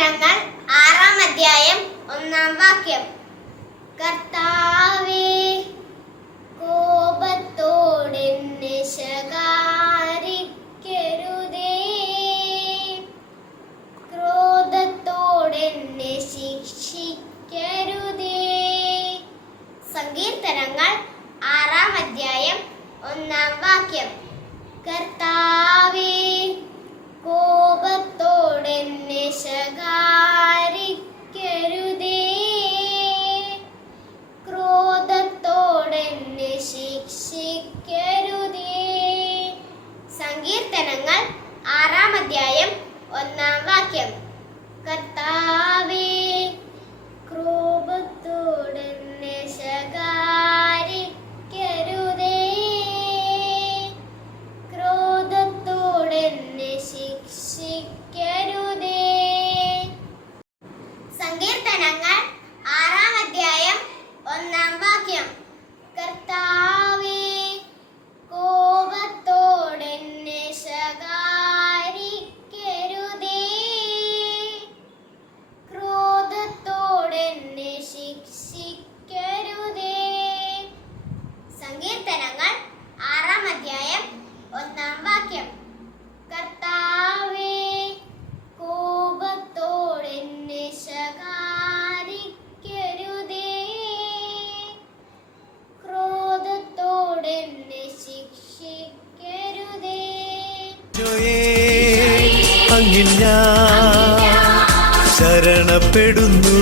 സങ്കീർത്തനങ്ങൾ 6-ാം അധ്യായം 1-ാം വാക്യം. കർത്താവേ, കോപത്തോടെന്നെ ശകാരിക്കരുതേ, ക്രോധത്തോടെന്നെ ശിക്ഷിക്കരുതേ. സങ്കീർത്തനങ്ങൾ 6-ാം അധ്യായം 1-ാം വാക്യം. കർത്താവേ, കോപത്തോടെന്നെ ശകാരിക്കരുതേ, ക്രോധത്തോടെന്നെ ശിക്ഷിക്കരുതേ. സങ്കീർത്തനങ്ങൾ 6-ാം അധ്യായം 1-ാം വാക്യം. കർത്താവേ, കോപത്തോടെന്നെ ശകാരിക്കരുതേ, ക്രോധത്തോടെന്നെ ശിക്ഷിക്കരുതേ. സങ്കീർത്തനങ്ങൾ 6-ാം അധ്യായം 1-ാം വാക്യം. കർത്താവേ, കോപത്തോടെന്നെ ശകാരിക്കരുതേ, ക്രോധത്തോടെന്നെ ശിക്ഷിക്കരുതേ. സങ്കീർത്തനങ്ങൾ 6-ാം അധ്യായം 1-ാം വാക്യം. കർത്താവേ, കോപത്തോടെന്നെ ശകാരിക്കരുതേ, ക്രോധത്തോടെന്നെ ശിക്ഷിക്കരുതേ. അങ്ങിൽ ഞാൻ ശരണപ്പെടുന്നു.